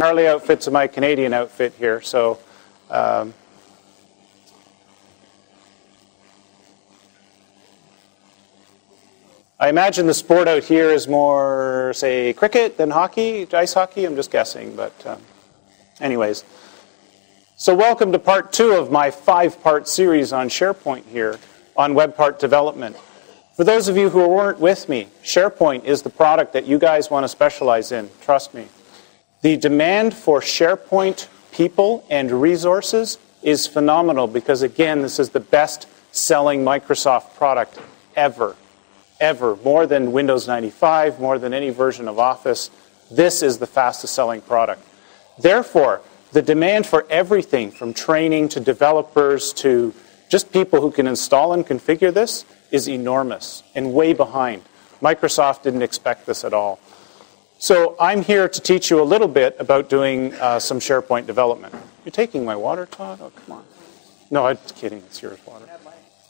Harley outfit to my Canadian outfit here. So I imagine the sport out here is more, say, cricket than hockey, ice hockey. I'm just guessing, but anyways. So welcome to part 2 of my 5-part series on SharePoint here on web part development. For those of you who weren't with me, SharePoint is the product that you guys want to specialize in, trust me. The demand for SharePoint people and resources is phenomenal because, again, this is the best-selling Microsoft product ever. Ever. More than Windows 95, more than any version of Office. This is the fastest-selling product. Therefore, the demand for everything from training to developers to just people who can install and configure this is enormous and way behind. Microsoft didn't expect this at all. So I'm here to teach you a little bit about doing some SharePoint development. You're taking my water, Todd? Oh, come on. No, I'm just kidding. It's yours water.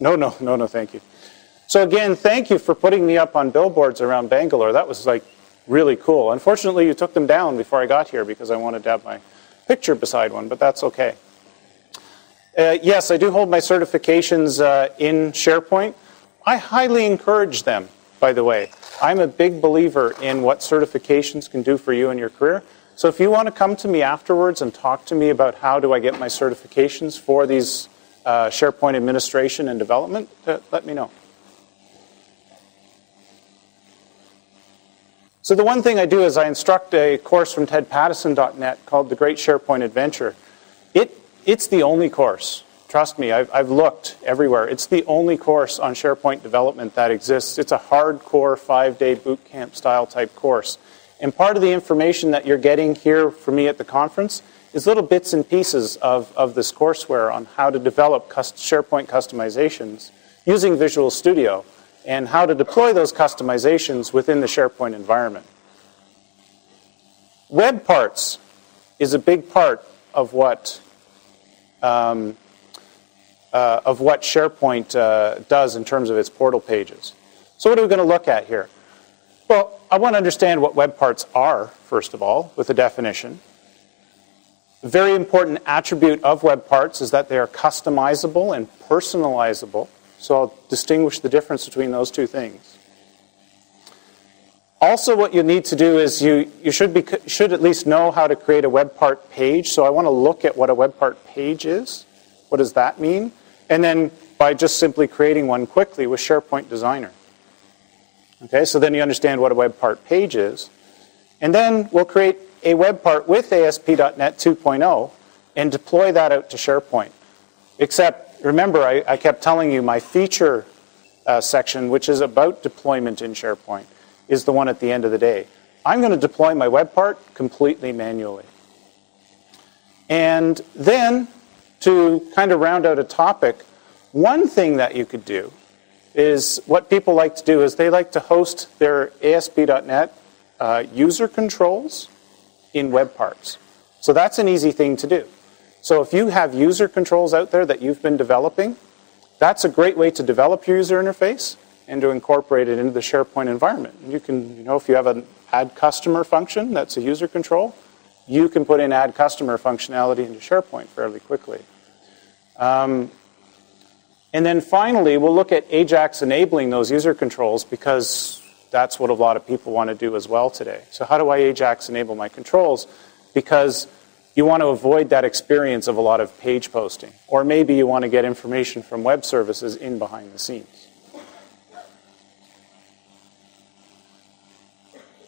No, thank you. So again, thank you for putting me up on billboards around Bangalore. That was like really cool. Unfortunately, you took them down before I got here because I wanted to have my picture beside one, but that's okay. Yes, I do hold my certifications in SharePoint. I highly encourage them, by the way. I'm a big believer in what certifications can do for you in your career. So if you want to come to me afterwards and talk to me about how do I get my certifications for these SharePoint administration and development, let me know. So the one thing I do is I instruct a course from tedpattison.net called The Great SharePoint Adventure. It's the only course. Trust me, I've looked everywhere. It's the only course on SharePoint development that exists. It's a hardcore 5-day boot camp style type course. And part of the information that you're getting here from me at the conference is little bits and pieces of this courseware on how to develop SharePoint customizations using Visual Studio and how to deploy those customizations within the SharePoint environment. Web parts is a big part of what SharePoint does in terms of its portal pages. So what are we going to look at here? Well, I want to understand what web parts are, first of all, with a definition. A very important attribute of web parts is that they are customizable and personalizable. So I'll distinguish the difference between those two things. Also, what you need to do is you should at least know how to create a web part page. So I want to look at what a web part page is. What does that mean? And then by just simply creating one quickly with SharePoint Designer. Okay, so then you understand what a web part page is. And then we'll create a web part with ASP.NET 2.0 and deploy that out to SharePoint. Except, remember, I kept telling you my feature section, which is about deployment in SharePoint, is the one at the end of the day. I'm going to deploy my web part completely manually. And then, to kind of round out a topic, one thing that you could do is what people like to do is they like to host their ASP.NET user controls in web parts. So that's an easy thing to do. So if you have user controls out there that you've been developing, that's a great way to develop your user interface and to incorporate it into the SharePoint environment. You can, if you have an add customer function that's a user control, you can put in add customer functionality into SharePoint fairly quickly. And then finally, we'll look at Ajax enabling those user controls because that's what a lot of people want to do as well today. So how do I Ajax enable my controls? Because you want to avoid that experience of a lot of page posting. Or maybe you want to get information from web services in behind the scenes.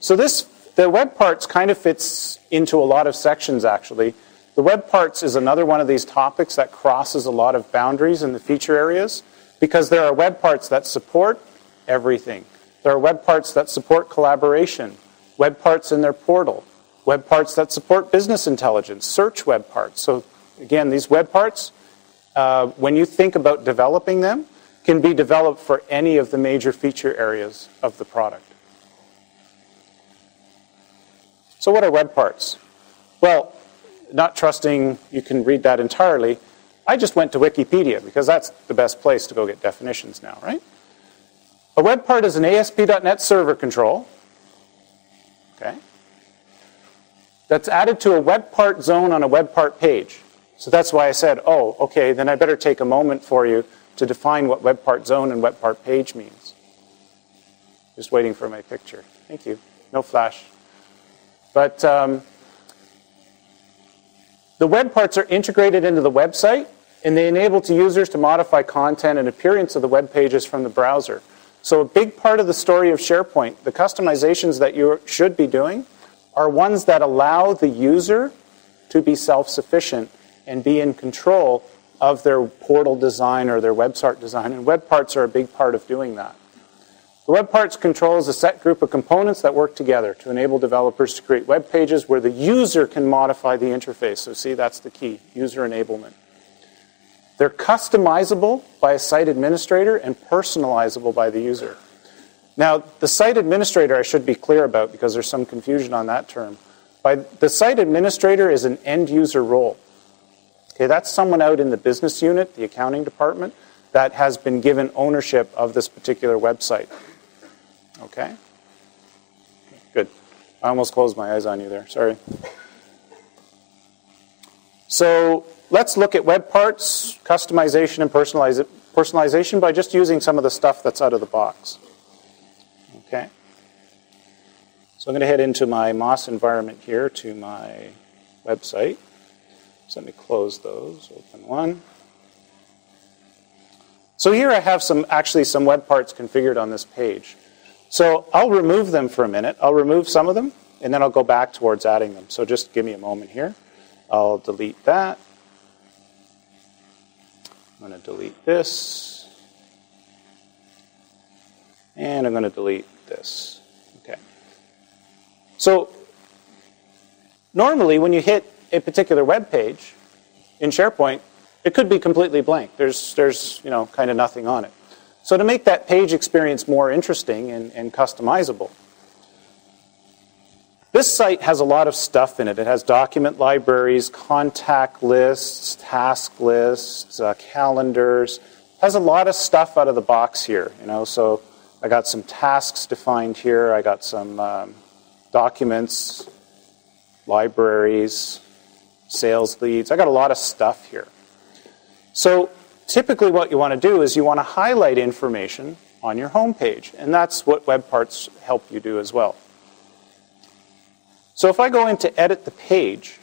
So the web parts kind of fits into a lot of sections, actually. The web parts is another one of these topics that crosses a lot of boundaries in the feature areas because there are web parts that support everything. There are web parts that support collaboration, web parts in their portal, web parts that support business intelligence, search web parts. So again, these web parts, when you think about developing them, can be developed for any of the major feature areas of the product. So what are web parts? Well, not trusting you can read that entirely, I just went to Wikipedia because that's the best place to go get definitions now, right? A web part is an ASP.NET Server control, okay? that's added to a web part zone on a web part page. So that's why I said, oh, okay, then I better take a moment for you to define what web part zone and web part page means. Just waiting for my picture. Thank you. No flash. But the web parts are integrated into the website, and they enable users to modify content and appearance of the web pages from the browser. So a big part of the story of SharePoint, the customizations that you should be doing, are ones that allow the user to be self-sufficient and be in control of their portal design or their website design. And web parts are a big part of doing that. The web parts controls a set group of components that work together to enable developers to create web pages where the user can modify the interface. So see, that's the key, user enablement. They're customizable by a site administrator and personalizable by the user. Now, the site administrator I should be clear about because there's some confusion on that term. The site administrator is an end user role. Okay, that's someone out in the business unit, the accounting department, that has been given ownership of this particular website. Okay? Good. I almost closed my eyes on you there. Sorry. So let's look at web parts, customization, and personalization by just using some of the stuff that's out of the box. Okay? So I'm going to head into my MOS environment here to my website. So let me close those. Open one. So here I have actually some web parts configured on this page. So I'll remove them for a minute. I'll remove some of them, and then I'll go back towards adding them. So just give me a moment here. I'll delete that. I'm going to delete this. And I'm going to delete this. Okay. So normally when you hit a particular web page in SharePoint, it could be completely blank. There's kind of nothing on it. So to make that page experience more interesting and customizable, this site has a lot of stuff in it. It has document libraries, contact lists, task lists, calendars. It has a lot of stuff out of the box here. So I got some tasks defined here. I got some documents, libraries, sales leads. I got a lot of stuff here. So typically what you want to do is you want to highlight information on your home page, and that's what web parts help you do as well. So if I go in to edit the page,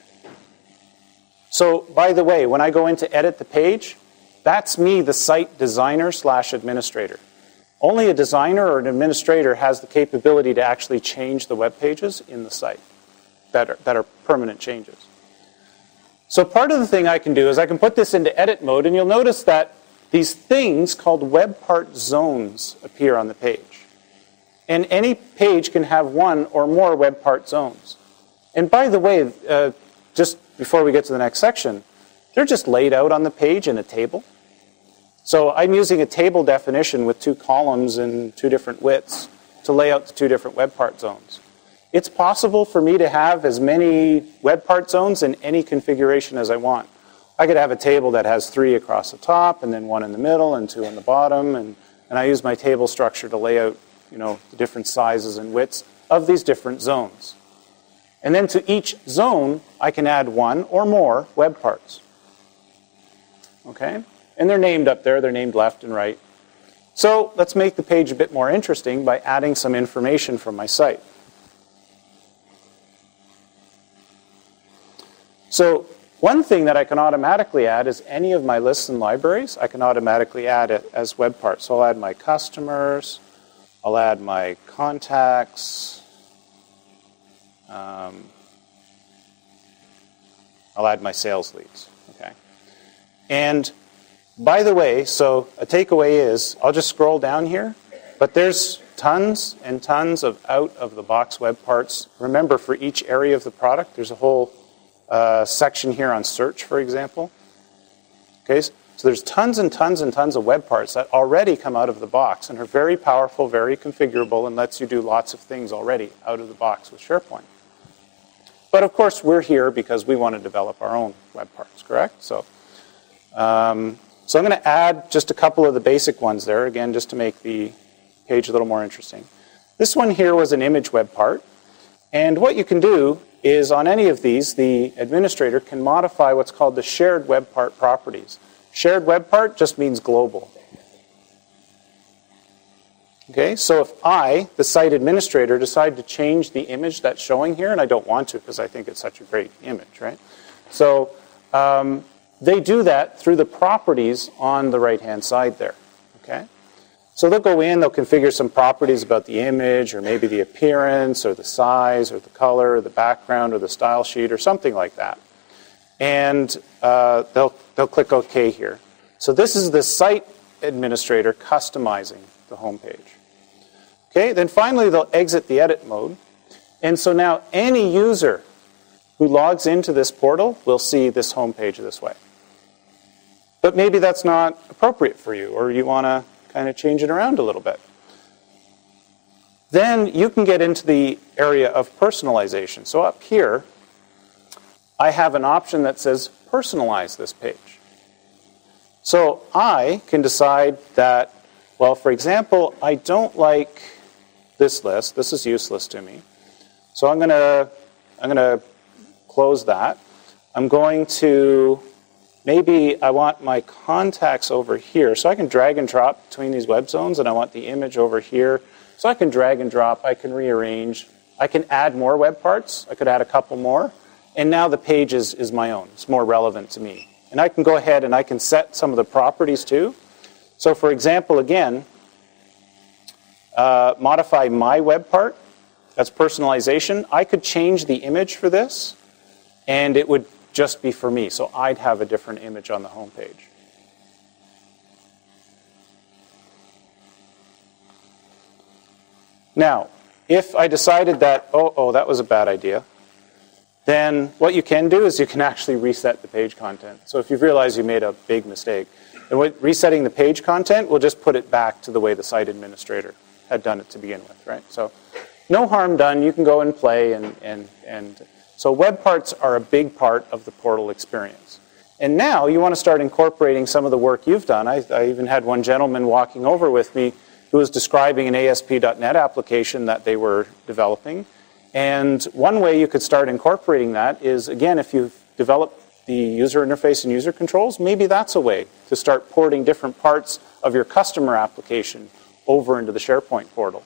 so by the way, when I go in to edit the page, that's me, the site designer / administrator. Only a designer or an administrator has the capability to actually change the web pages in the site that are permanent changes. So part of the thing I can do is I can put this into edit mode, and you'll notice that these things called web part zones appear on the page. And any page can have one or more web part zones. And by the way, just before we get to the next section, they're just laid out on the page in a table. So I'm using a table definition with 2 columns and 2 different widths to lay out the 2 different web part zones. It's possible for me to have as many web part zones in any configuration as I want. I could have a table that has 3 across the top, and then 1 in the middle, and 2 on the bottom, and I use my table structure to lay out, the different sizes and widths of these different zones. And then to each zone, I can add 1 or more web parts. Okay? And they're named up there. They're named left and right. So let's make the page a bit more interesting by adding some information from my site. So one thing that I can automatically add is any of my lists and libraries. I can automatically add it as web parts. So I'll add my customers. I'll add my contacts. I'll add my sales leads. Okay. And by the way, so a takeaway is, I'll just scroll down here, but there's tons and tons of out-of-the-box web parts. Remember, for each area of the product, there's a whole section here on search, for example. Okay, so there's tons and tons and tons of web parts that already come out of the box and are very powerful, very configurable, and lets you do lots of things already out of the box with SharePoint. But of course, we're here because we want to develop our own web parts, correct? So I'm going to add just a couple of the basic ones there, again, just to make the page a little more interesting. This one here was an image web part. And what you can do is on any of these, the administrator can modify what's called the shared web part properties. Shared web part just means global. Okay, so if I, the site administrator, decide to change the image that's showing here, and I don't want to because I think it's such a great image, right? So they do that through the properties on the right-hand side there, okay? So they'll go in, they'll configure some properties about the image, or maybe the appearance, or the size, or the color, or the background, or the style sheet, or something like that. And they'll click OK here. So this is the site administrator customizing the home page. Okay, then finally they'll exit the edit mode. And so now any user who logs into this portal will see this home page this way. But maybe that's not appropriate for you, or you want to kind of change it around a little bit. Then you can get into the area of personalization. So up here, I have an option that says personalize this page. So I can decide that, well, for example, I don't like this list. This is useless to me. So I'm going to close that. I'm going to, maybe I want my contacts over here. So I can drag and drop between these web zones, and I want the image over here. So I can drag and drop. I can rearrange. I can add more web parts. I could add a couple more. And now the page is my own. It's more relevant to me. And I can go ahead and I can set some of the properties too. So for example, again, modify my web part. That's personalization. I could change the image for this, and it would just be for me. So I'd have a different image on the home page. Now, if I decided that, oh, that was a bad idea, then what you can do is you can actually reset the page content. So if you've realized you made a big mistake, then resetting the page content will just put it back to the way the site administrator had done it to begin with, right? So no harm done. You can go and play, and so web parts are a big part of the portal experience. And now you want to start incorporating some of the work you've done. I even had one gentleman walking over with me who was describing an ASP.NET application that they were developing. And one way you could start incorporating that is, again, if you've developed the user interface and user controls, maybe that's a way to start porting different parts of your customer application over into the SharePoint portal.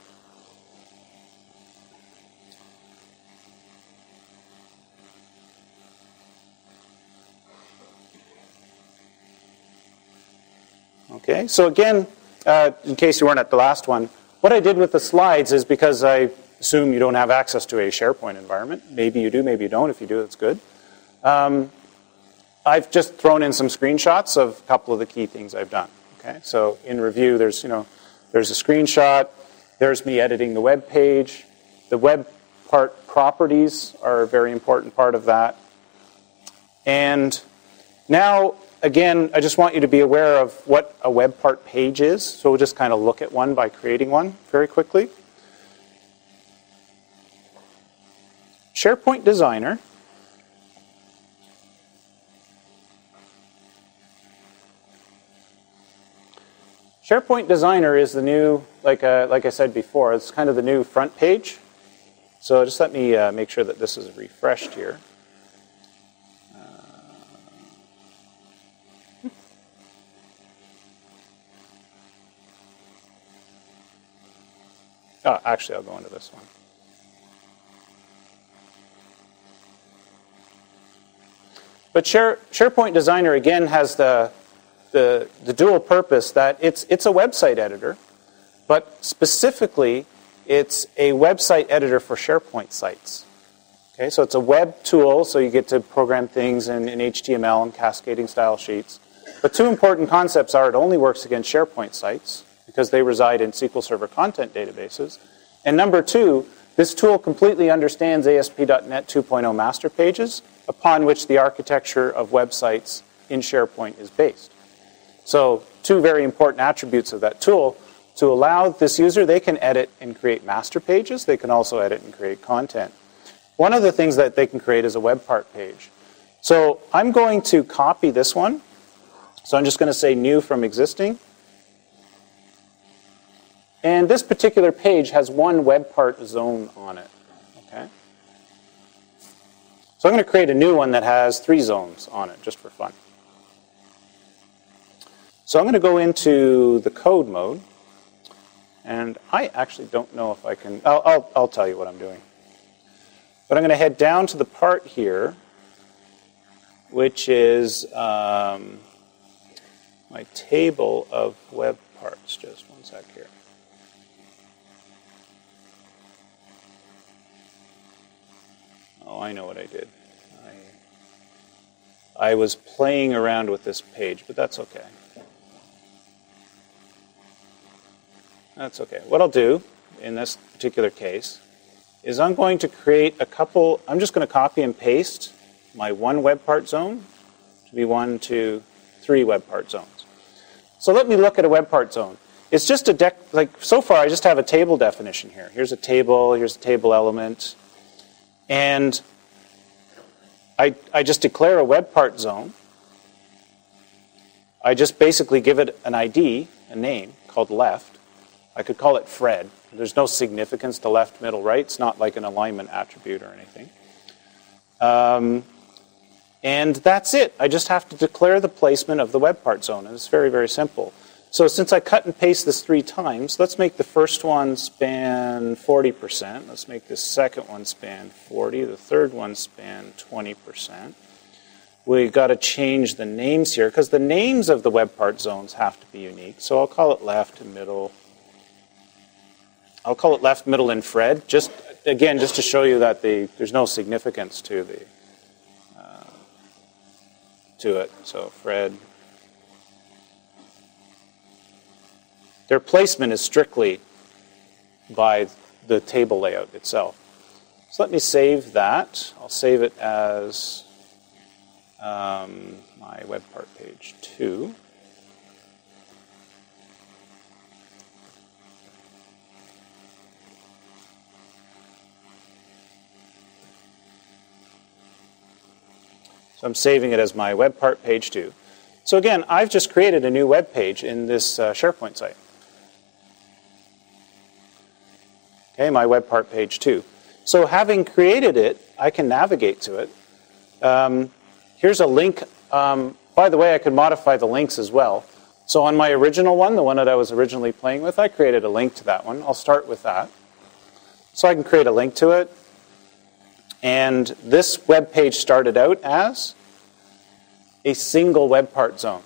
Okay, so again, in case you weren't at the last one, what I did with the slides is, because I assume you don't have access to a SharePoint environment. Maybe you do, maybe you don't. If you do, that's good. I've just thrown in some screenshots of a couple of the key things I've done. Okay, so in review, there's a screenshot. There's me editing the web page. The web part properties are a very important part of that. And now, again, I just want you to be aware of what a web part page is. So we'll just kind of look at one by creating one very quickly. SharePoint Designer SharePoint Designer is the new, like I said before, it's kind of the new front page. So just let me make sure that this is refreshed here. Actually, I'll go into this one. But SharePoint Designer, again, has the dual purpose that it's a website editor, but specifically, it's a website editor for SharePoint sites. Okay, so it's a web tool, so you get to program things in HTML and cascading style sheets. But two important concepts are it only works against SharePoint sites, because they reside in SQL Server content databases. And number two, this tool completely understands ASP.NET 2.0 master pages, upon which the architecture of websites in SharePoint is based. So two very important attributes of that tool. To allow this user, they can edit and create master pages. They can also edit and create content. One of the things that they can create is a web part page. So I'm going to copy this one. So I'm just going to say new from existing. And this particular page has one web part zone on it. Okay? So I'm going to create a new one that has 3 zones on it, just for fun. So I'm going to go into the code mode, and I actually don't know if I can, I'll tell you what I'm doing. But I'm going to head down to the part here, which is my table of web parts. Just one sec here. Oh, I know what I did. I was playing around with this page, but that's okay. That's okay. What I'll do in this particular case is I'm going to create a couple, I'm just going to copy and paste my 1 web part zone to be 1, 2, 3 web part zones. So let me look at a web part zone. It's just a, like so far I just have a table definition here. Here's a table element, and I just declare a web part zone. I just basically give it an ID, a name, called left. I could call it Fred. There's no significance to left, middle, right. It's not like an alignment attribute or anything. And that's it. I just have to declare the placement of the web part zone. And it's very, very simple. So since I cut and paste this 3 times, let's make the first one span 40%. Let's make the second one span 40%. The third one span 20%. We've got to change the names here, because the names of the web part zones have to be unique. So I'll call it left and middle. I'll call it left, middle, and Fred. Just again, just to show you that there's no significance to it. So Fred. Their placement is strictly by the table layout itself. So let me save that. I'll save it as my web part page 2. So I'm saving it as my web part page 2. So again, I've just created a new web page in this SharePoint site. Okay, my web part page 2. So having created it, I can navigate to it. Here's a link. By the way, I could modify the links as well. So on my original one, the one that I was originally playing with, I created a link to that one. I'll start with that. So I can create a link to it. And this web page started out as a single web part zone.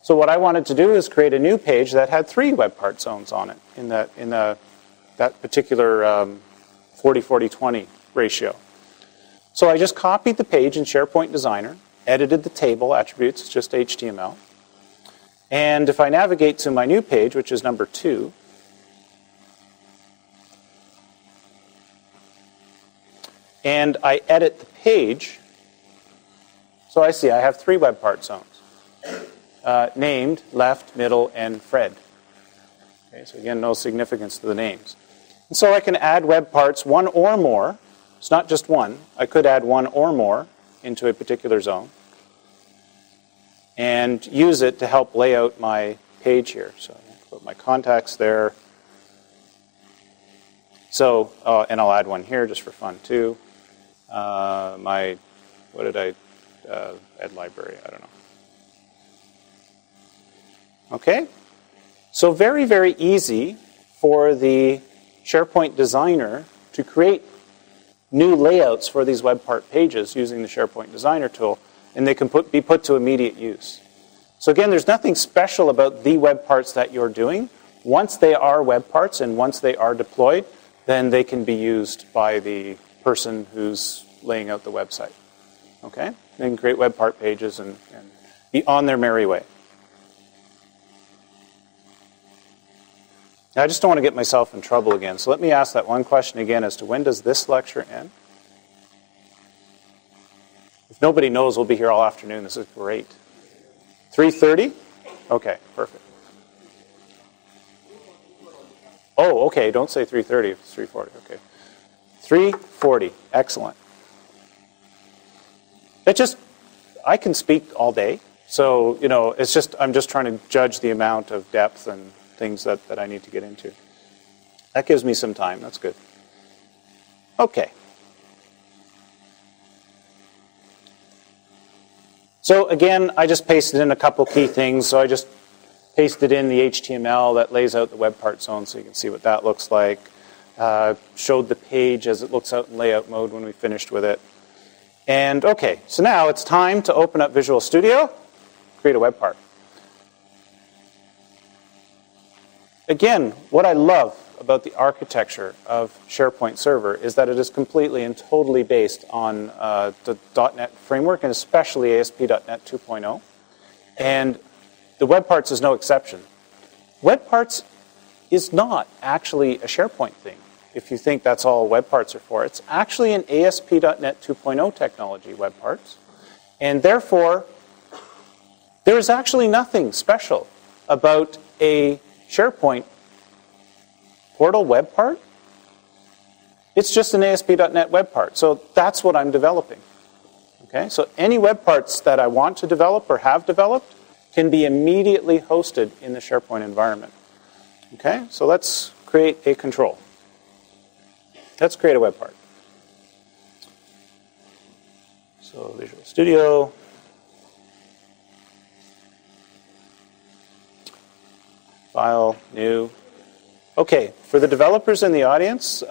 So what I wanted to do is create a new page that had 3 web part zones on it in that particular 40-40-20 ratio. So I just copied the page in SharePoint Designer, edited the table attributes, just HTML. And if I navigate to my new page, which is number 2, and I edit the page, so I see I have 3 web part zones, named, left, middle, and Fred. Okay, so again, no significance to the names. And so I can add web parts, 1 or more. It's not just 1. I could add 1 or more into a particular zone and use it to help lay out my page here. So I'll put my contacts there. So, and I'll add one here just for fun too. What did I add library? I don't know. Okay. So very, very easy for the SharePoint Designer to create new layouts for these web part pages using the SharePoint Designer tool, and they can be put to immediate use. So again, there's nothing special about the web parts that you're doing. Once they are web parts and once they are deployed, then they can be used by the person who's laying out the website. Okay? They can create web part pages and be on their merry way. Now, I just don't want to get myself in trouble again, so let me ask that one question again as to when does this lecture end? If nobody knows, we'll be here all afternoon. This is great. 3:30? Okay, perfect. Oh, okay, don't say 3:30 if it's 3:40. Okay. 3:40, excellent. I can speak all day, so, you know, it's just, I'm just trying to judge the amount of depth and things that I need to get into. That gives me some time. That's good. Okay. So again, I just pasted in a couple key things. So I just pasted in the HTML that lays out the web part zone so you can see what that looks like. Showed the page as it looks out in layout mode when we finished with it. And okay, so now it's time to open up Visual Studio, create a web part. Again, what I love about the architecture of SharePoint Server is that it is completely and totally based on the .NET framework, and especially ASP.NET 2.0. And the web parts is no exception. Web parts is not actually a SharePoint thing, if you think that's all web parts are for. It's actually an ASP.NET 2.0 technology, web parts. And therefore, there is actually nothing special about a SharePoint Portal web part. It's just an ASP.NET web part. So that's what I'm developing. Okay? So any web parts that I want to develop or have developed can be immediately hosted in the SharePoint environment. Okay? So let's create a control. Let's create a web part. So Visual Studio. File, new. Okay, for the developers in the audience,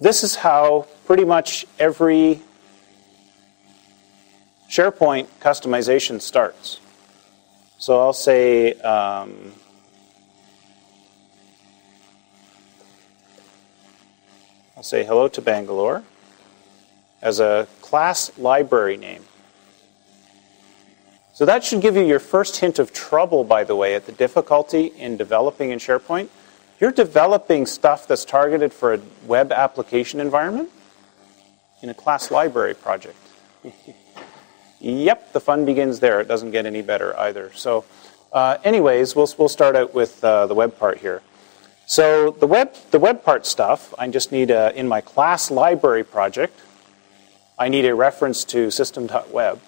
this is how pretty much every SharePoint customization starts. So I'll say I'll say hello to Bangalore as a class library name. So that should give you your first hint of trouble, by the way, at the difficulty in developing in SharePoint. You're developing stuff that's targeted for a web application environment in a class library project. Yep, the fun begins there. It doesn't get any better either. So anyways, we'll start out with the web part here. So the web part stuff, I just need, in my class library project, I need a reference to system.web.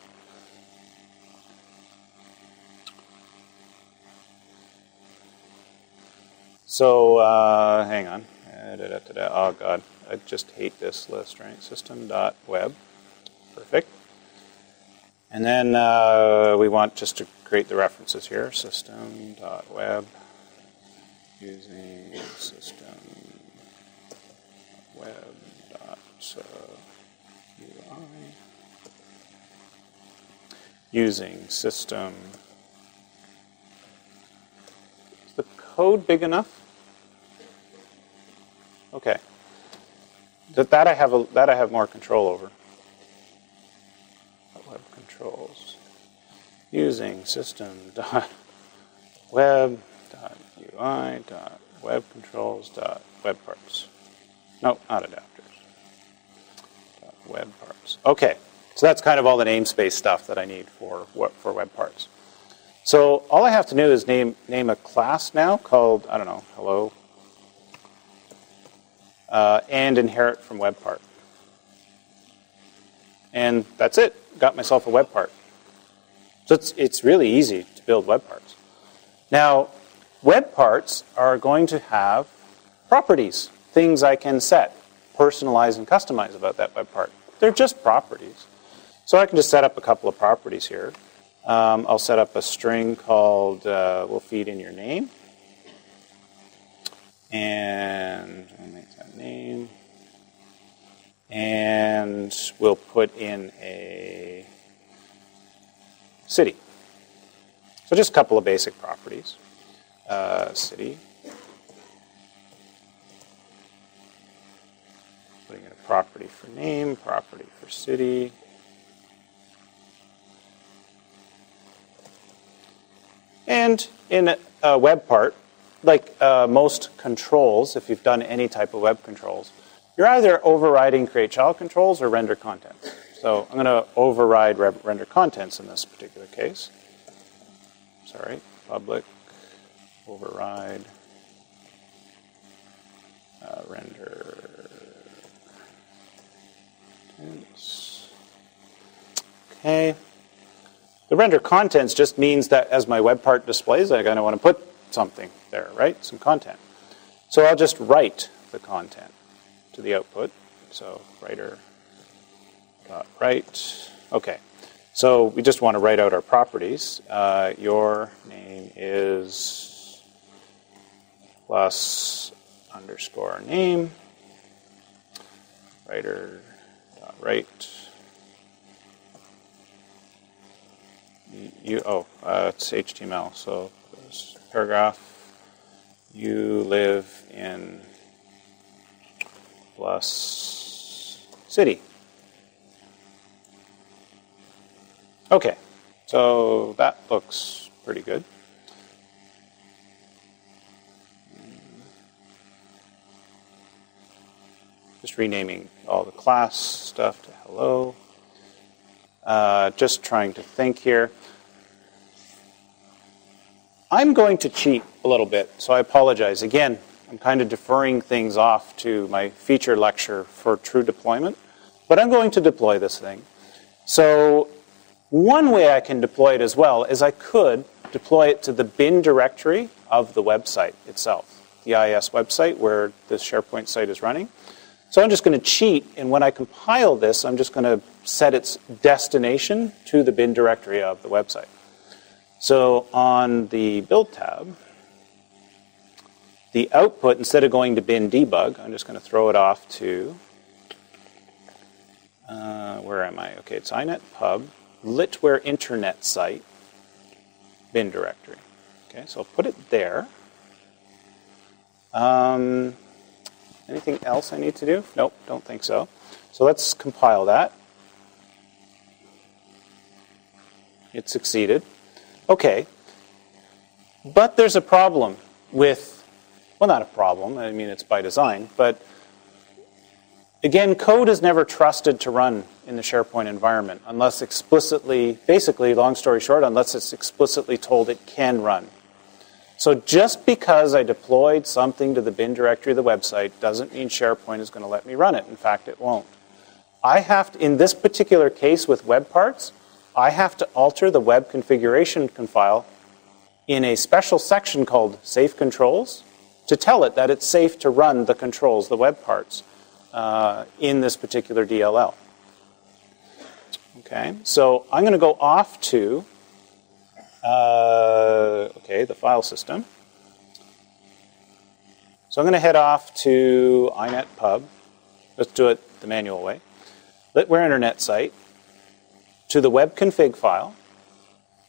So hang on. Oh, God. I just hate this list, right? System.web. Perfect. And then we want just to create the references here. System.web using system.web.ui using system. Is the code big enough? Okay. That I have more control over. Web controls using system.web.ui.webcontrols.webparts. No, not adapters. Web parts. Okay. So that's kind of all the namespace stuff that I need for web parts. So all I have to do is name a class now called, I don't know, hello, and inherit from web part. And that's it. Got myself a web part. So it's really easy to build web parts. Now, web parts are going to have properties, things I can set, personalize, and customize about that web part. They're just properties. So I can just set up a couple of properties here. I'll set up a string called, we'll feed in your name. And I'll make that name. And we'll put in a city. So just a couple of basic properties. City. Putting in a property for name, property for city. And in a web part, like most controls, if you've done any type of web controls, you're either overriding create child controls or render contents. So I'm going to override render contents in this particular case. Sorry, public override render contents. Okay. The render contents just means that as my web part displays, I'm going to want to put something there, right? Some content. So I'll just write the content to the output. So writer.write. Okay. So we just want to write out our properties. Your name is plus underscore name. Writer.write. It's HTML. So paragraph. You live in plus city. Okay, so that looks pretty good. Just renaming all the class stuff to hello. Just trying to think here. I'm going to cheat a little bit, so I apologize. Again, I'm kind of deferring things off to my feature lecture for true deployment, but I'm going to deploy this thing. So one way I can deploy it as well is I could deploy it to the bin directory of the website itself, the IIS website where this SharePoint site is running. So I'm just going to cheat, and when I compile this, I'm just going to set its destination to the bin directory of the website. So on the Build tab, the output, instead of going to bin debug, I'm just going to throw it off to, where am I? Okay, it's inet pub, litware internet site, bin directory. Okay, so I'll put it there. Anything else I need to do? Nope, don't think so. So let's compile that. It succeeded. Okay, but there's a problem with, well, not a problem, I mean it's by design, but again, code is never trusted to run in the SharePoint environment unless explicitly, basically, long story short, unless it's explicitly told it can run. So just because I deployed something to the bin directory of the website doesn't mean SharePoint is going to let me run it. In fact, it won't. I have to, in this particular case with web parts, I have to alter the web configuration file in a special section called Safe Controls to tell it that it's safe to run the controls, the web parts, in this particular DLL. Okay, so I'm going to go off to the file system. So I'm going to head off to inet pub. Let's do it the manual way. Litware internet site. To the web config file.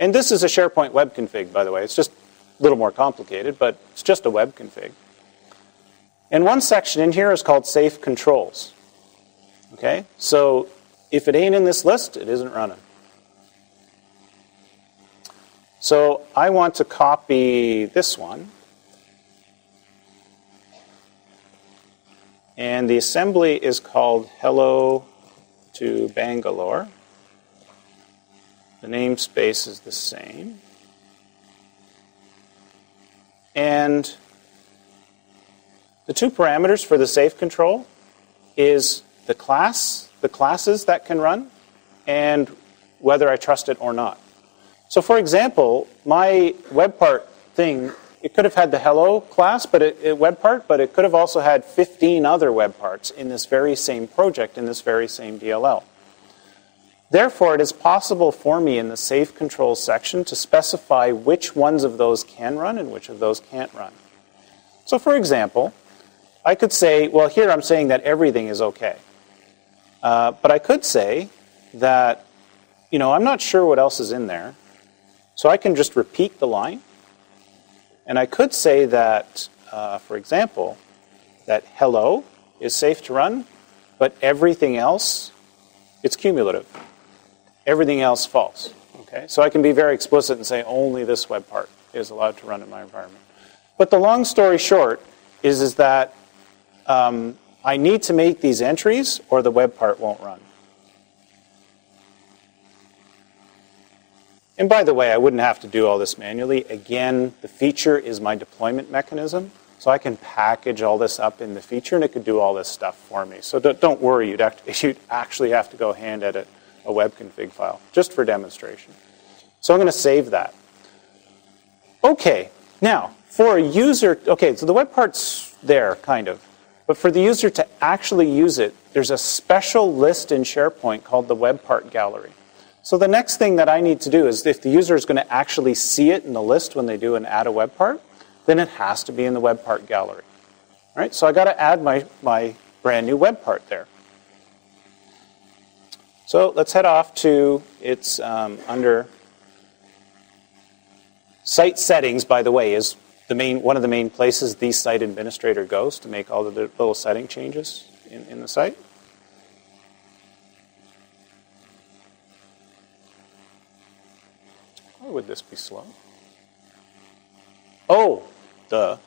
And this is a SharePoint web config, by the way. It's just a little more complicated, but it's just a web config. And one section in here is called Safe Controls. Okay, so if it ain't in this list, it isn't running. So I want to copy this one. And the assembly is called Hello to Bangalore. The namespace is the same. And the two parameters for the safe control is the classes that can run, and whether I trust it or not. So for example, my web part thing, it could have had the hello class, web part, but it could have also had 15 other web parts in this very same project, in this very same DLL. Therefore, it is possible for me in the Safe Controls section to specify which ones of those can run and which of those can't run. So for example, I could say, well, here I'm saying that everything is okay. But I could say that, I'm not sure what else is in there. So I can just repeat the line. And I could say that, for example, that hello is safe to run, but everything else, it's cumulative. Everything else false. Okay? So I can be very explicit and say only this web part is allowed to run in my environment. But the long story short is that I need to make these entries or the web part won't run. And by the way, I wouldn't have to do all this manually. Again, the feature is my deployment mechanism. So I can package all this up in the feature and it could do all this stuff for me. So don't worry, you'd actually have to go hand edit a web config file, just for demonstration. So I'm going to save that. Okay, now, for a user, okay, so the web part's there, kind of. But for the user to actually use it, there's a special list in SharePoint called the web part gallery. So the next thing that I need to do is if the user is going to actually see it in the list when they do an add a web part, then it has to be in the web part gallery. All right, so I got to add my brand new web part there. So let's head off to, it's under site settings, by the way, is one of the main places the site administrator goes to make all the little setting changes in the site. Why would this be slow? Oh, I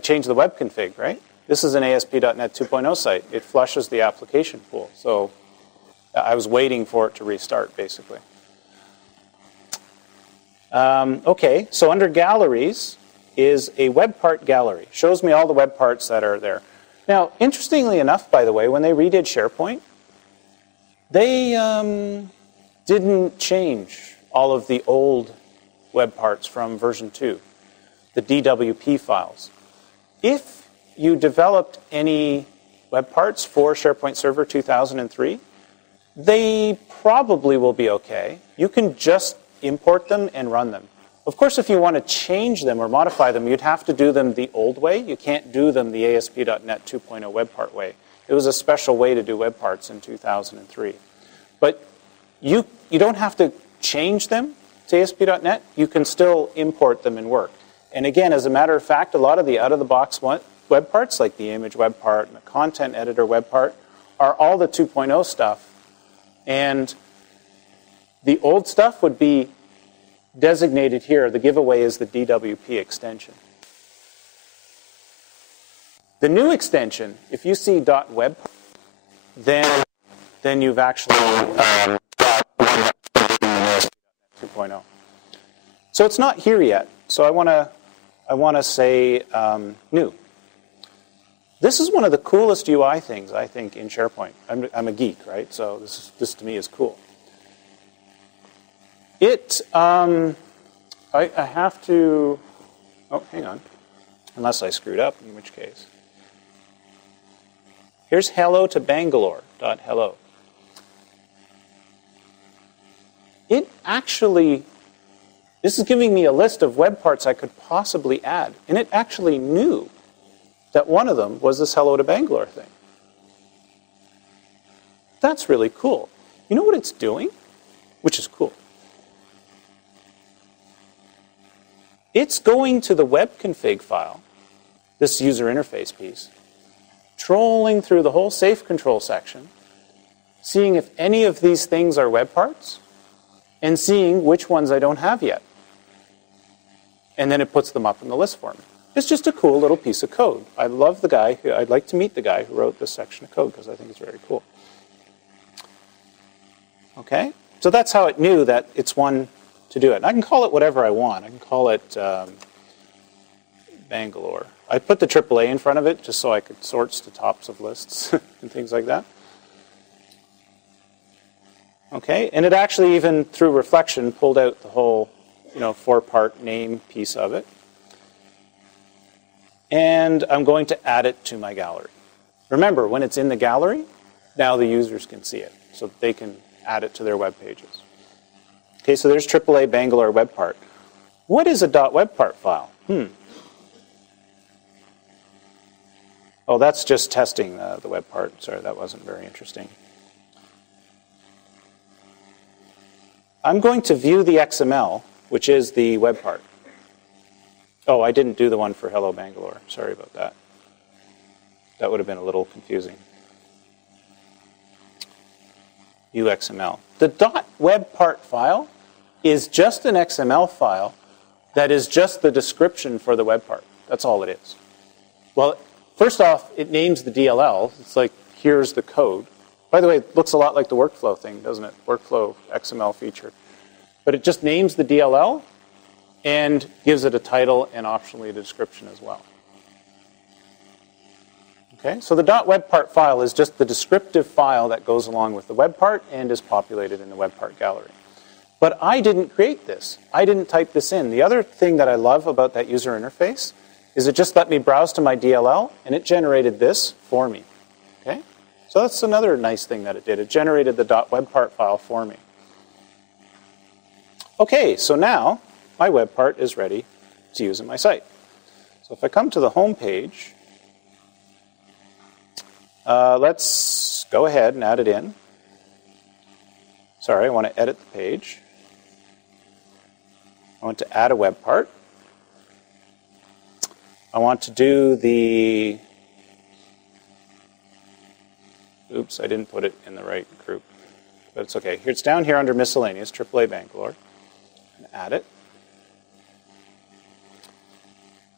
changed the web config, right? This is an ASP.NET 2.0 site. It flushes the application pool. So I was waiting for it to restart, basically. Okay, so under galleries is a web part gallery. Shows me all the web parts that are there. Now, interestingly enough, by the way, when they redid SharePoint, they didn't change all of the old web parts from version 2, the DWP files. If you developed any web parts for SharePoint Server 2003, they probably will be okay. You can just import them and run them. Of course, if you want to change them or modify them, you'd have to do them the old way. You can't do them the ASP.NET 2.0 web part way. It was a special way to do web parts in 2003. But you don't have to change them to ASP.NET. You can still import them and work. And again, as a matter of fact, a lot of the out-of-the-box web parts, like the image web part and the content editor web part, are all the 2.0 stuff. And the old stuff would be designated here. The giveaway is the DWP extension. The new extension, if you see .web, then you've actually got 2.0. So it's not here yet. So I want to say new. This is one of the coolest UI things, I think, in SharePoint. I'm a geek, right? So this to me is cool. I have to, oh, hang on, unless I screwed up, in which case. Here's hello to Bangalore.hello. It actually, this is giving me a list of web parts I could possibly add, and it actually knew that one of them was this hello to Bangalore thing. That's really cool. You know what it's doing? Which is cool. It's going to the web config file, this user interface piece, trolling through the whole safe control section, seeing if any of these things are web parts, and seeing which ones I don't have yet. And then it puts them up in the list for me. It's just a cool little piece of code. I love the guy. I'd like to meet the guy who wrote this section of code because I think it's very cool. Okay? So that's how it knew that it's one to do it. And I can call it whatever I want. I can call it Bangalore. I put the AAA in front of it just so I could sort to tops of lists and things like that. Okay, and it actually, even through reflection, pulled out the whole, 4-part name piece of it. And I'm going to add it to my gallery. Remember, when it's in the gallery, now the users can see it, so they can add it to their web pages. Okay, so there's AAA Bangalore web part. What is a .web part file? Oh, that's just testing the web part. Sorry, that wasn't very interesting. I'm going to view the XML, which is the web part. Oh, I didn't do the one for Hello Bangalore. Sorry about that. That would have been a little confusing. View XML. The .web part file is just an XML file that is just the description for the web part. That's all it is. Well, first off, it names the DLL. It's like, here's the code. By the way, it looks a lot like the workflow thing, doesn't it? Workflow XML feature. But it just names the DLL and gives it a title and optionally a description as well. Okay, so the .web part file is just the descriptive file that goes along with the web part and is populated in the web part gallery. But I didn't create this. I didn't type this in. The other thing that I love about that user interface is it just let me browse to my DLL, and it generated this for me. Okay? So that's another nice thing that it did. It generated the .webpart file for me. Okay, so now my web part is ready to use in my site. So if I come to the home page, let's go ahead and add it in. Sorry, I want to edit the page. I want to add a web part. I want to do the... Oops, I didn't put it in the right group. But it's okay. Here, it's down here under Miscellaneous, AAA Bangalore. Add it.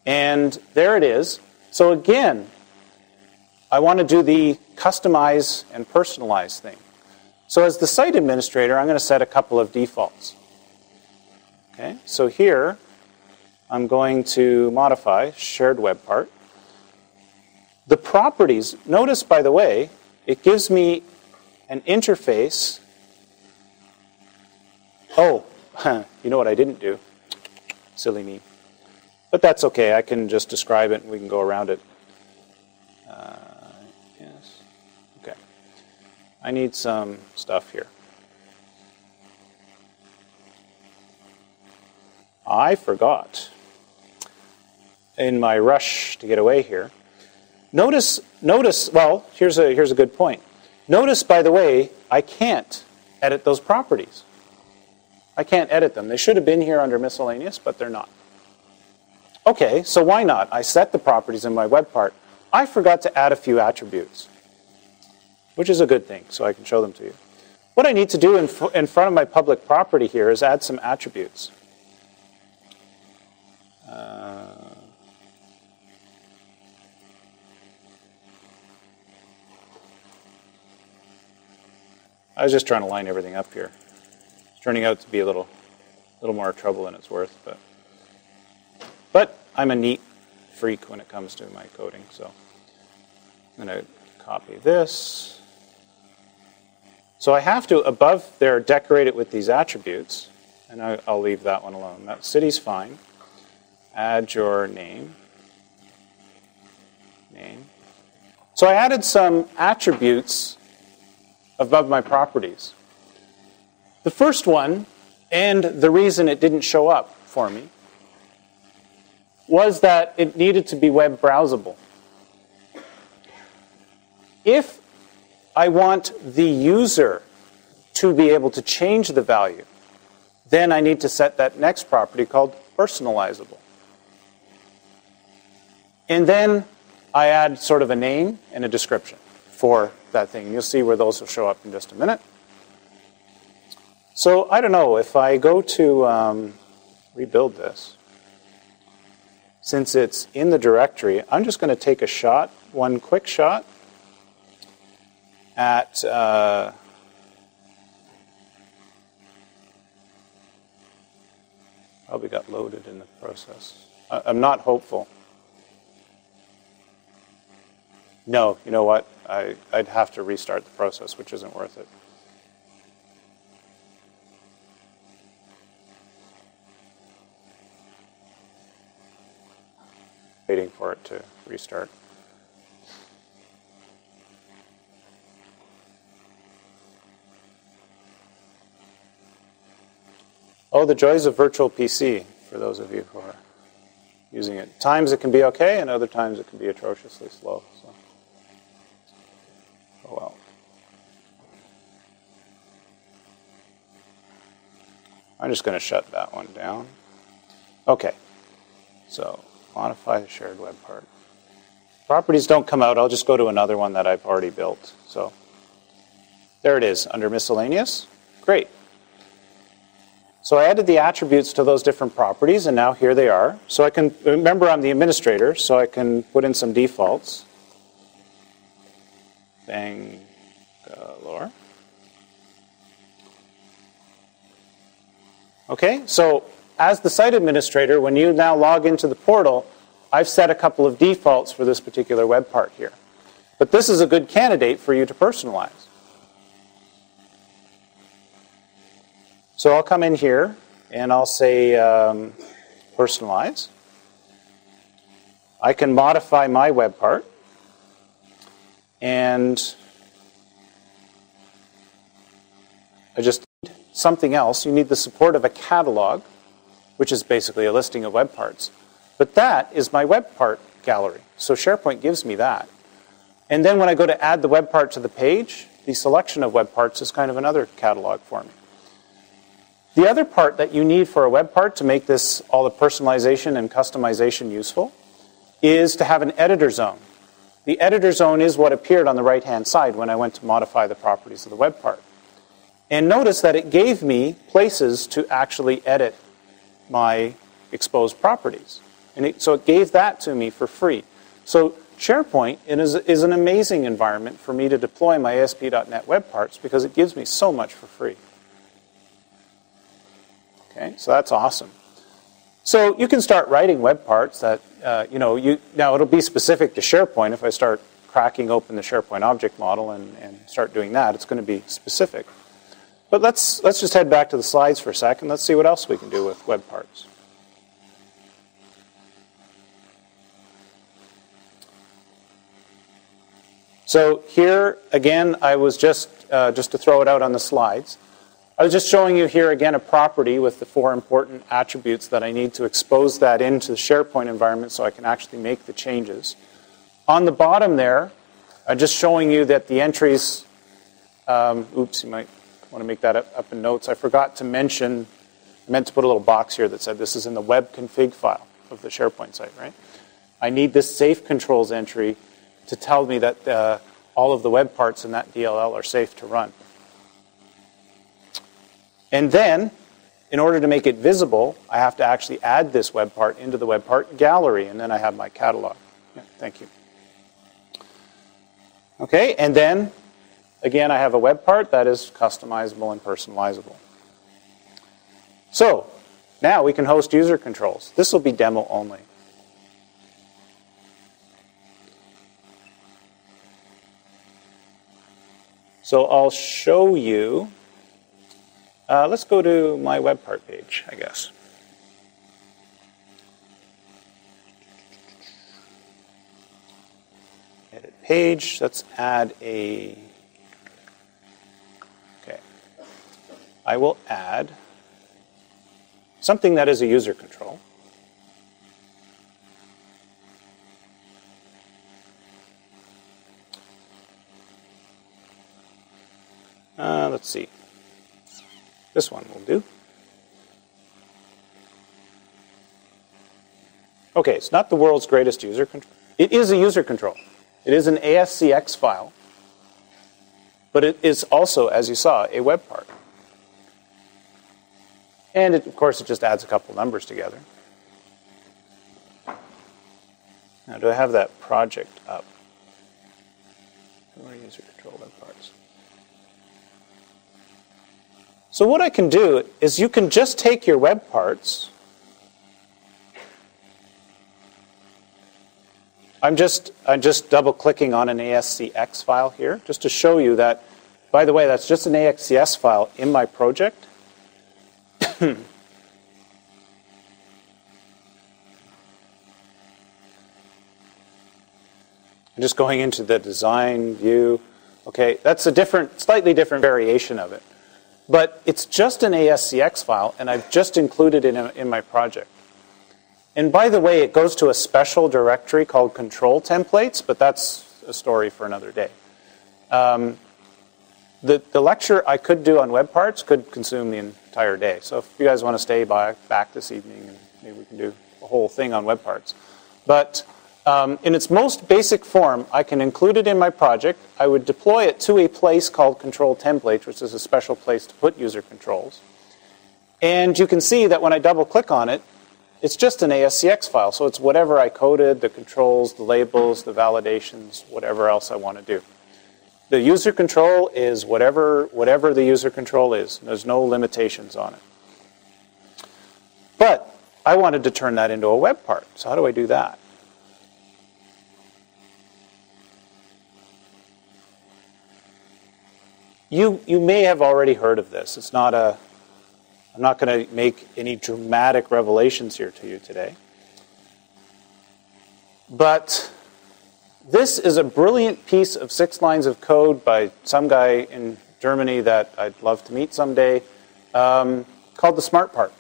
And there it is. So again, I want to do the customize and personalize thing. So as the site administrator, I'm going to set a couple of defaults. Okay, so here, I'm going to modify shared web part. The properties, notice by the way, it gives me an interface. Oh, you know what I didn't do? Silly me. But that's okay, I can just describe it and we can go around it. Yes. Okay. I need some stuff here. I forgot, in my rush to get away here. Notice, well, here's a good point. Notice, by the way, I can't edit those properties. I can't edit them. They should have been here under Miscellaneous, but they're not. Okay, so why not? I set the properties in my web part. I forgot to add a few attributes, which is a good thing, so I can show them to you. What I need to do in front of my public property here is add some attributes. I was just trying to line everything up here. It's turning out to be a little more trouble than it's worth, but I'm a neat freak when it comes to my coding, so I'm going to copy this. So I have to, above there, decorate it with these attributes, and I'll leave that one alone. That city's fine. Add your name. So I added some attributes above my properties. The first one, and the reason it didn't show up for me, was that it needed to be web browsable. If I want the user to be able to change the value, then I need to set that next property called personalizable. And then I add sort of a name and a description for that thing. And you'll see where those will show up in just a minute. So I don't know, if I go to rebuild this, since it's in the directory, I'm just going to take a shot, one quick shot, at probably got loaded in the process. I'm not hopeful. No, you know what? I'd have to restart the process, which isn't worth it. Waiting for it to restart. Oh, the joys of virtual PC, for those of you who are using it. Times it can be okay, and other times it can be atrociously slow. So. Oh well. I'm just going to shut that one down. Okay. So, modify the shared web part. Properties don't come out. I'll just go to another one that I've already built. So, there it is, under Miscellaneous. Great. So I added the attributes to those different properties, and now here they are. So I can, remember I'm the administrator, so I can put in some defaults. Bangalore. Okay, so as the site administrator, when you now log into the portal, I've set a couple of defaults for this particular web part here. But this is a good candidate for you to personalize. So I'll come in here and I'll say personalize. I can modify my web part, and I just need something else. You need the support of a catalog, which is basically a listing of web parts. But that is my web part gallery. So SharePoint gives me that. And then when I go to add the web part to the page, the selection of web parts is kind of another catalog for me. The other part that you need for a web part to make this all the personalization and customization useful is to have an editor zone. The editor zone is what appeared on the right-hand side when I went to modify the properties of the web part. And notice that it gave me places to actually edit my exposed properties. And so it gave that to me for free. So SharePoint is an amazing environment for me to deploy my ASP.NET web parts because it gives me so much for free. Okay, so that's awesome. So you can start writing web parts that, now it'll be specific to SharePoint. If I start cracking open the SharePoint object model and start doing that, it's going to be specific. But let's just head back to the slides for a second. Let's see what else we can do with web parts. So here, again, I was just to throw it out on the slides, I was just showing you here again a property with the 4 important attributes that I need to expose that into the SharePoint environment so I can actually make the changes. On the bottom there, I'm just showing you that the entries, oops, you might want to make that up in notes. I forgot to mention, I meant to put a little box here that said this is in the web config file of the SharePoint site, right? I need this safe controls entry to tell me that all of the web parts in that DLL are safe to run. And then, in order to make it visible, I have to actually add this web part into the web part gallery, and then I have my catalog. Yeah, thank you. Okay, and then, again, I have a web part that is customizable and personalizable. So, now we can host user controls. This will be demo only. So I'll show you. Let's go to my web part page, I guess. Edit page. Let's add a. Okay. I will add something that is a user control. Let's see. This one will do. Okay, it's not the world's greatest user control. It is a user control. It is an ASCX file. But it is also, as you saw, a web part. And of course, it just adds a couple numbers together. Now, do I have that project up? More user control web parts. So what I can do is you can just take your web parts. I'm just double-clicking on an ASCX file here, just to show you that, by the way, that's just an ASCX file in my project. I'm just going into the design view. Okay, that's a slightly different variation of it. But it's just an ASCX file, and I've just included it in my project. And by the way, it goes to a special directory called control templates, but that's a story for another day. The lecture I could do on web parts could consume the entire day. So if you guys want to stay back this evening, and maybe we can do a whole thing on web parts. But in its most basic form, I can include it in my project. I would deploy it to a place called control templates, which is a special place to put user controls. And you can see that when I double-click on it, it's just an ASCX file. So it's whatever I coded, the controls, the labels, the validations, whatever else I want to do. The user control is whatever the user control is. There's no limitations on it. But I wanted to turn that into a web part. So how do I do that? You may have already heard of this. It's not I'm not going to make any dramatic revelations here to you today. But this is a brilliant piece of 6 lines of code by some guy in Germany that I'd love to meet someday, called the smart part.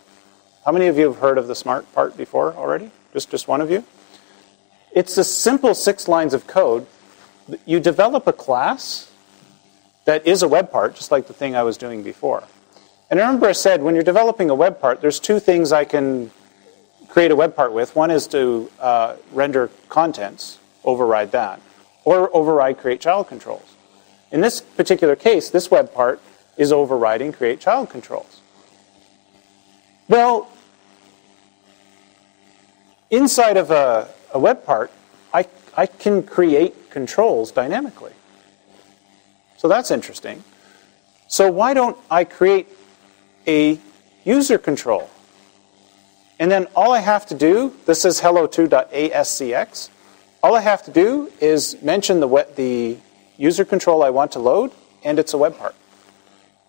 How many of you have heard of the smart part before already? Just one of you? It's a simple 6 lines of code. You develop a class that is a web part, just like the thing I was doing before. And remember I said, when you're developing a web part, there's 2 things I can create a web part with. One is to render contents, override that, or override create child controls. In this particular case, this web part is overriding create child controls. Well, inside of a web part, I can create controls dynamically. So that's interesting. So why don't I create a user control? And then all I have to do, this is hello2.ascx, all I have to do is mention the user control I want to load, and it's a web part.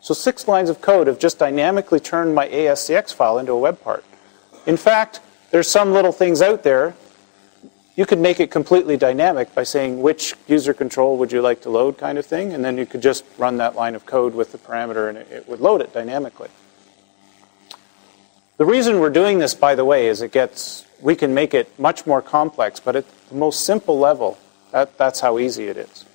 So 6 lines of code have just dynamically turned my ASCX file into a web part. In fact, there's some little things out there. You could make it completely dynamic by saying which user control would you like to load kind of thing, and then you could just run that line of code with the parameter and it would load it dynamically. The reason we're doing this, by the way, is we can make it much more complex, but at the most simple level, that's how easy it is.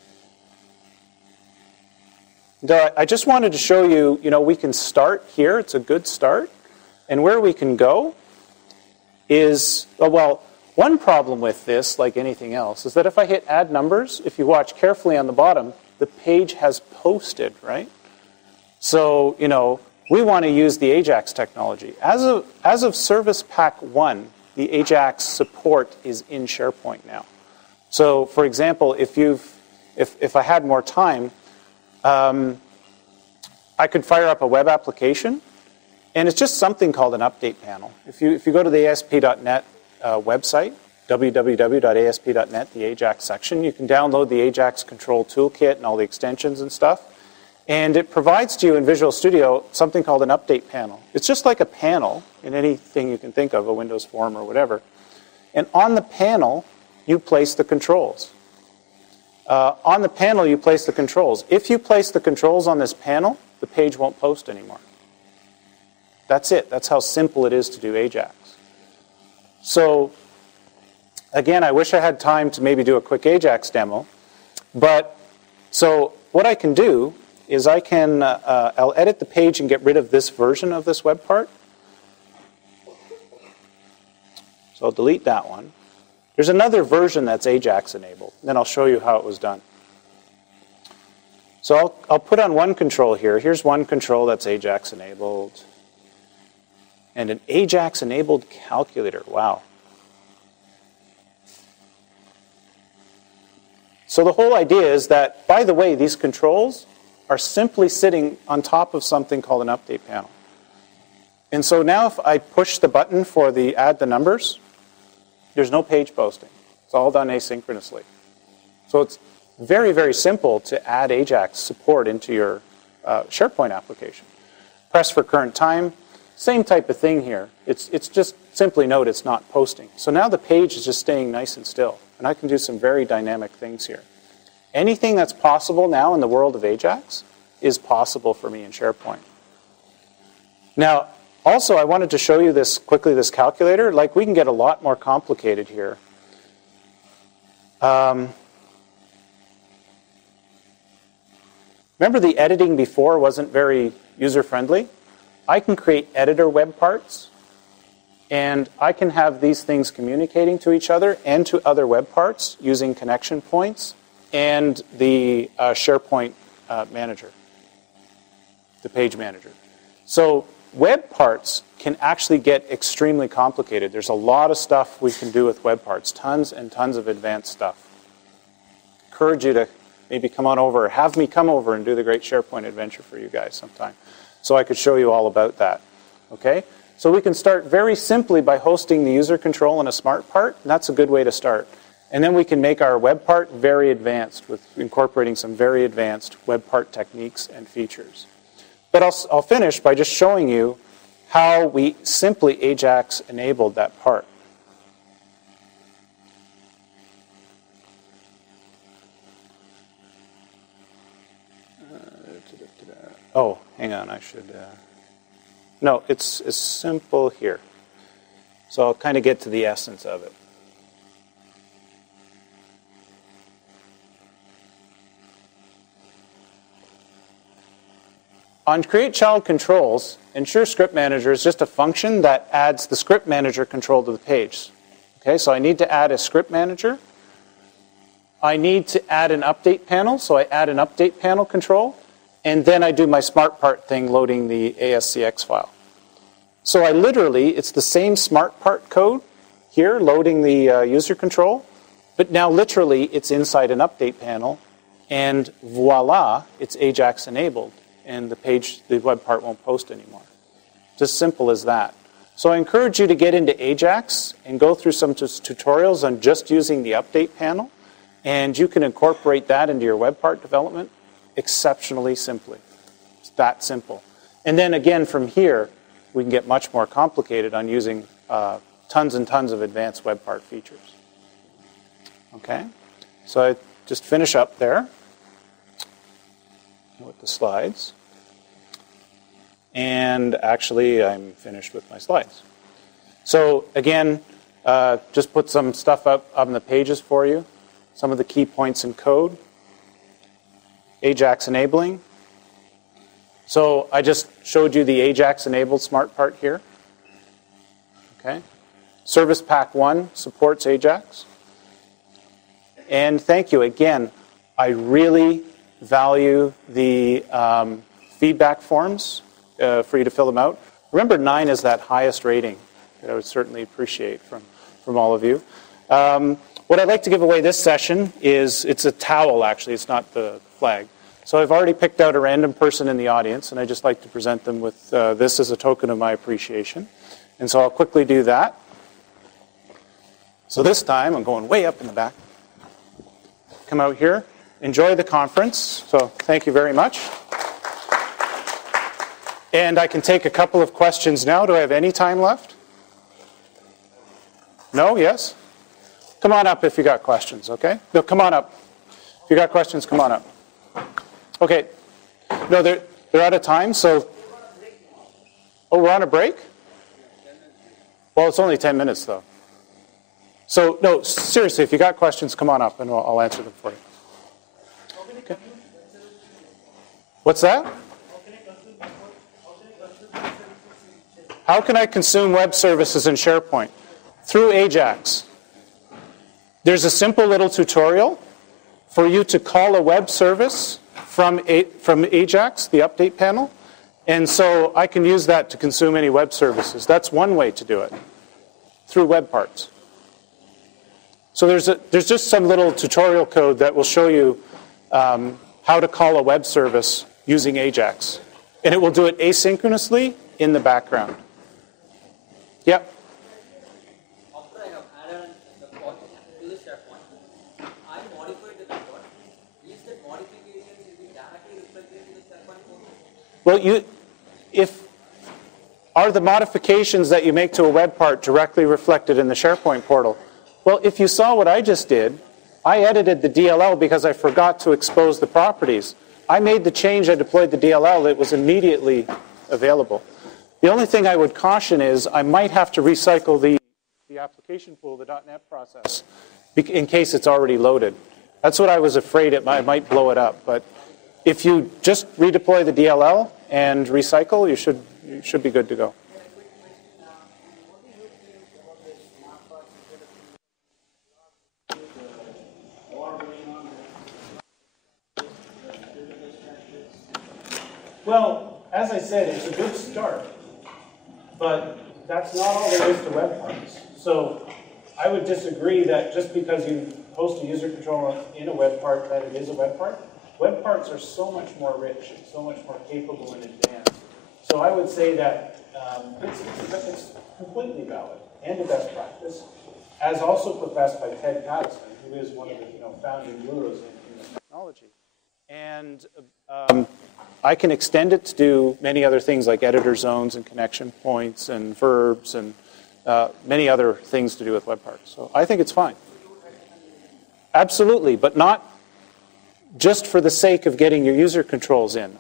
I just wanted to show you, we can start here. It's a good start. And where we can go is, well, one problem with this, like anything else, is that if I hit add numbers, if you watch carefully on the bottom, the page has posted, right? So, we want to use the Ajax technology. As of Service Pack 1, the Ajax support is in SharePoint now. So, for example, if I had more time, I could fire up a web application, and it's just something called an update panel. If you go to the ASP.NET website, www.asp.net, the Ajax section, you can download the Ajax control toolkit and all the extensions and stuff. And it provides to you in Visual Studio something called an update panel. It's just like a panel in anything you can think of, a Windows form or whatever. And on the panel, you place the controls. On the panel, you place the controls. If you place the controls on this panel, the page won't post anymore. That's it. That's how simple it is to do Ajax. So, again, I wish I had time to maybe do a quick Ajax demo. But, so what I can do is I'll edit the page and get rid of this version of this web part. So I'll delete that one. There's another version that's Ajax enabled. Then I'll show you how it was done. So I'll put on one control here. Here's one control that's Ajax enabled. And an Ajax enabled calculator. Wow. So the whole idea is that, by the way, these controls are simply sitting on top of something called an update panel. And so now if I push the button for the add the numbers, there's no page posting. It's all done asynchronously. So it's very, very simple to add Ajax support into your SharePoint application. Press for current time. Same type of thing here. It's just simply note it's not posting. So now the page is just staying nice and still. And I can do some very dynamic things here. Anything that's possible now in the world of Ajax is possible for me in SharePoint. Now, also, I wanted to show you this quickly, this calculator. Like, we can get a lot more complicated here. Remember the editing before wasn't very user-friendly? I can create editor web parts, and I can have these things communicating to each other and to other web parts using connection points and the SharePoint manager, the page manager. So web parts can actually get extremely complicated. There's a lot of stuff we can do with web parts, tons and tons of advanced stuff. Encourage you to maybe come on over, or have me come over and do the great SharePoint adventure for you guys sometime, so I could show you all about that. Okay? So we can start very simply by hosting the user control in a smart part, and that's a good way to start. And then we can make our web part very advanced with incorporating some very advanced web part techniques and features. But I'll finish by just showing you how we simply Ajax enabled that part. Oh, hang on, I should... No, it's as simple here. So I'll kind of get to the essence of it. On Create Child Controls, Ensure Script Manager is just a function that adds the Script Manager control to the page. Okay, so I need to add a Script Manager. I need to add an Update Panel, so I add an Update Panel control. And then I do my smart part thing, loading the ASCX file. So I literally, it's the same smart part code here, loading the user control. But now literally, it's inside an Update Panel. And voila, it's Ajax enabled. And the web part won't post anymore. Just simple as that. So I encourage you to get into Ajax and go through some tutorials on just using the Update Panel. And you can incorporate that into your web part development exceptionally simply. It's that simple. And then again, from here, we can get much more complicated on using tons and tons of advanced web part features. Okay? So I just finish up there with the slides. And actually, I'm finished with my slides. So again, just put some stuff up on the pages for you. Some of the key points in code. Ajax enabling. So I just showed you the Ajax enabled smart part here. Okay. Service Pack 1 supports Ajax. And thank you. Again, I really value the feedback forms for you to fill them out. Remember, 9 is that highest rating that I would certainly appreciate from all of you. What I'd like to give away this session is, it's a towel actually, it's not the flag. So I've already picked out a random person in the audience, and I just like to present them with this as a token of my appreciation. And so I'll quickly do that. So this time, I'm going way up in the back. Come out here. Enjoy the conference. So thank you very much. And I can take a couple of questions now. Do I have any time left? No? Yes? Come on up if you got questions, okay? No, come on up. If you got questions, come on up. Okay. No, they're out of time, so... Oh, we're on a break? Well, it's only 10 minutes, though. So, no, seriously, if you got questions, come on up, and I'll answer them for you. Okay. What's that? How can I consume web services in SharePoint? Through Ajax. There's a simple little tutorial for you to call a web service from Ajax, the update panel. And so I can use that to consume any web services. That's one way to do it, through web parts. So there's just some little tutorial code that will show you how to call a web service using Ajax. And it will do it asynchronously in the background. Yep. After I have added the part to the SharePoint, I modified the record. Is that modification will be directly reflected in the SharePoint portal? Well, are the modifications that you make to a web part directly reflected in the SharePoint portal? Well, if you saw what I just did, I edited the DLL because I forgot to expose the properties. I made the change, I deployed the DLL, it was immediately available. The only thing I would caution is I might have to recycle the application pool, the .NET process, in case it's already loaded. That's what I was afraid it might blow it up. But if you just redeploy the DLL and recycle, you should be good to go. Well, as I said, it's a good start, but that's not all there is to web parts. So I would disagree that just because you host a user controller in a web part that it is a web part. Web parts are so much more rich and so much more capable and advanced. So I would say that it's completely valid and a best practice, as also professed by Ted Patterson, who is one of the founding gurus in this technology. And I can extend it to do many other things like editor zones and connection points and verbs and many other things to do with web parts. So I think it's fine. Absolutely, but not just for the sake of getting your user controls in.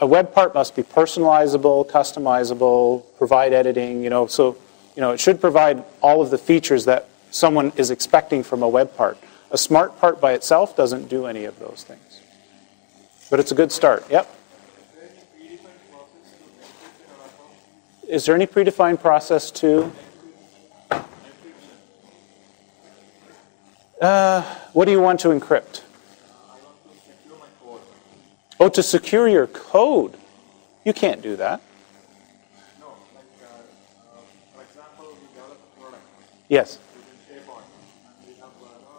A web part must be personalizable, customizable, provide editing, so it should provide all of the features that someone is expecting from a web part. A smart part by itself doesn't do any of those things. But it's a good start. Yep. Is there any predefined process to? What do you want to encrypt? Oh, to secure your code. You can't do that. No, for example, we develop a product. Yes. Using SharePoint, and we have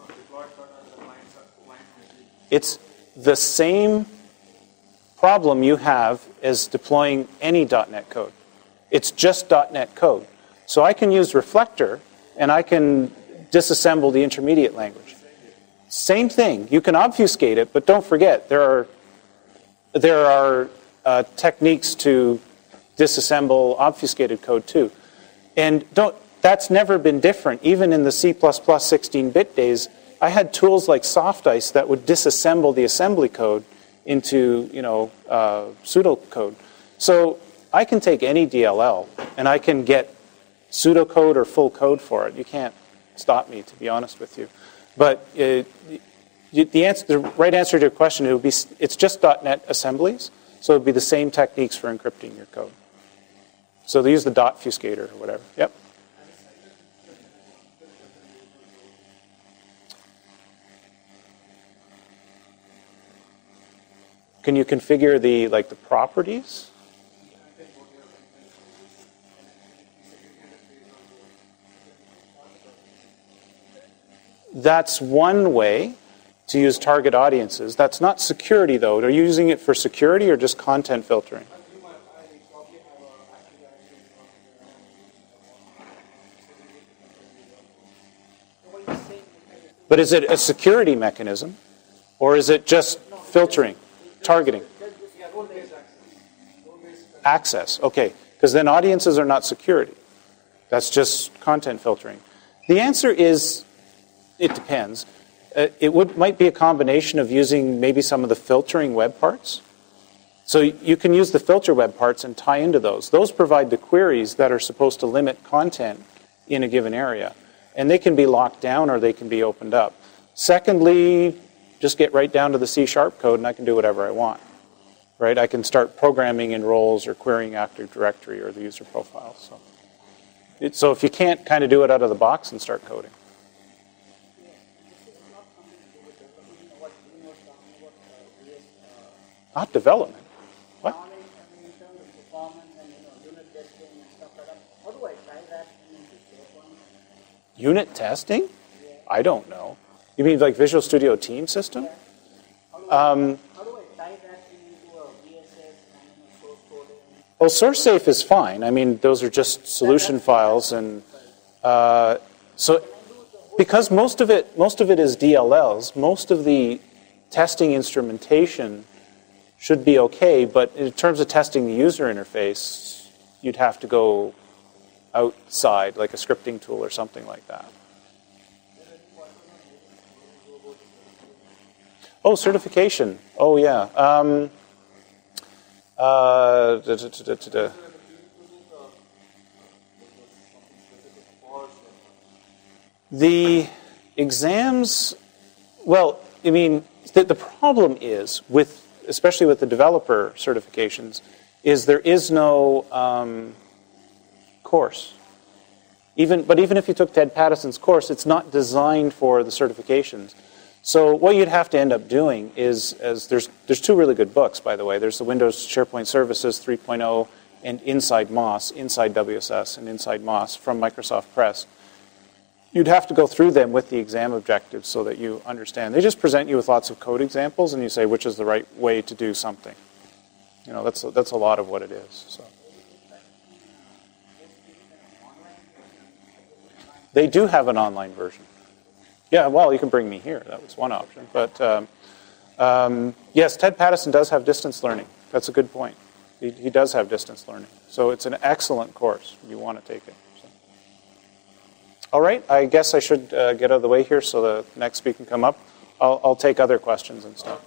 deployed that as a client machine. It's the same problem you have as deploying any .NET code. It's just .NET code. So I can use Reflector, and I can disassemble the intermediate language. Same thing. You can obfuscate it, but don't forget, there are techniques to disassemble obfuscated code too. And that's never been different. Even in the C++ 16-bit days, I had tools like SoftIce that would disassemble the assembly code into pseudocode. So I can take any DLL and I can get pseudocode or full code for it. You can't stop me, to be honest with you. But the right answer to your question, it's just .NET assemblies, so it would be the same techniques for encrypting your code. So they use the .fuscator or whatever. Yep. Can you configure the properties? That's one way to use target audiences. That's not security, though. Are you using it for security or just content filtering? But is it a security mechanism, or is it just filtering, targeting? Access, okay. Because then audiences are not security. That's just content filtering. The answer is, it depends. It might be a combination of using maybe some of the filtering web parts. So you can use the filter web parts and tie into those. Those provide the queries that are supposed to limit content in a given area. And they can be locked down or they can be opened up. Secondly, just get right down to the C# code and I can do whatever I want. Right? I can start programming in roles or querying Active Directory or the user profile. So if you can't kind of do it out of the box, and start coding. Not development. What? Unit testing? I don't know. You mean like Visual Studio Team System? How do I tie that into a VSS and source coding? Well, SourceSafe is fine. I mean, those are just solution files, and so because most of it is DLLs, most of the testing instrumentation should be okay. But in terms of testing the user interface, you'd have to go outside, like a scripting tool or something like that. Oh, certification. Oh, yeah. The exams, well, I mean, the problem is, especially with the developer certifications, is there is no course. But even if you took Ted Pattison's course, it's not designed for the certifications. So what you'd have to end up doing is, there's two really good books, by the way. There's the Windows SharePoint Services 3.0 and Inside MOS, Inside WSS and Inside MOS from Microsoft Press. You'd have to go through them with the exam objectives so that you understand. They just present you with lots of code examples, and you say which is the right way to do something. You know, that's a lot of what it is. So. They do have an online version. Yeah, well, you can bring me here. That was one option. But yes, Ted Pattison does have distance learning. That's a good point. He does have distance learning. So it's an excellent course if you want to take it. So. All right, I guess I should get out of the way here so the next speaker can come up. I'll take other questions and stuff.